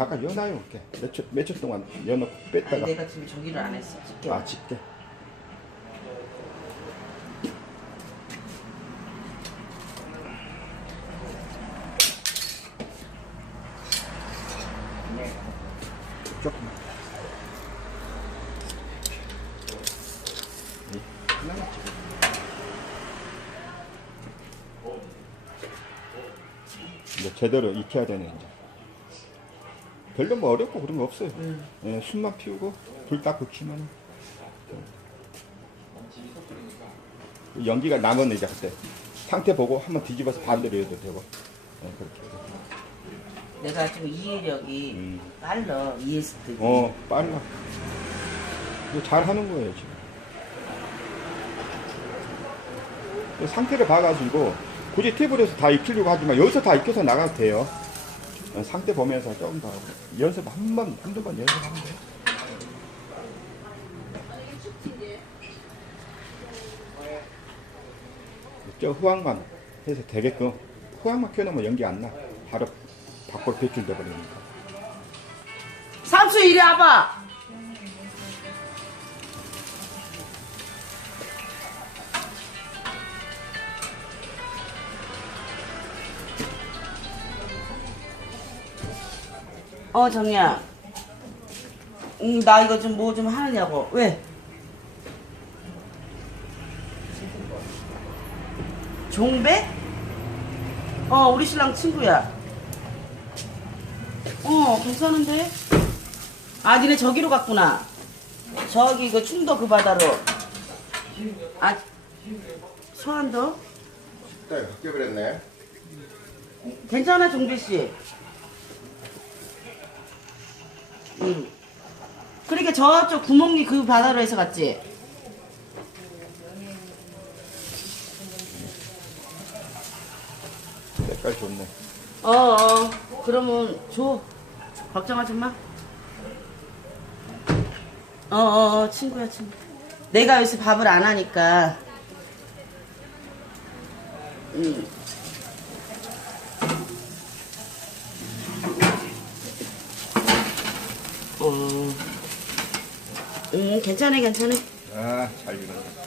잠깐 여놔요. 이렇게 며칠 며칠 동안 여놓고 아니 뺐다가 내가 지금 저기를 안 했어. 집게. 아 집게. 조금만. 이, 하나만 찍어. 이제 제대로 익혀야 되네 이제. 별로 뭐 어렵고 그런 거 없어요. 음. 예, 숨만 피우고 불 딱 붙이면 연기가 남은 이제 그때 상태 보고 한번 뒤집어서 반대로 해도 되고 예, 그렇게. 내가 좀 이해력이 음. 빨라. 때. 어 빨라. 이거 잘 하는 거예요 지금. 이 상태를 봐가지고 굳이 테이블에서 다 익히려고 하지만 여기서 다 익혀서 나가도 돼요. 어, 상태 보면서 조금 더. 연습 한 번, 한두 번 연습하면 돼요. 저 후황만 해서 되게끔 후황만 켜놓으면 연기 안 나. 바로 밖으로 배출돼 버리니까. 삼수 이리 와봐. 어 정리야. 음, 나 이거 좀 뭐 좀 하느냐고. 왜? 종배? 어 우리 신랑 친구야. 어 괜찮은데? 아 니네 저기로 갔구나 저기 그 충도 그 바다로 아 소환도 네, 바뀌어버렸네. 괜찮아 종배씨 응 그러니까 저쪽 구멍리 그 바다로 해서 갔지? 색깔 좋네. 어 어. 그러면 줘. 걱정하지 마. 어 어 어. 친구야 친구. 내가 요새 밥을 안 하니까. 응. 응, 괜찮아, 괜찮아. 아, 잘 익었네.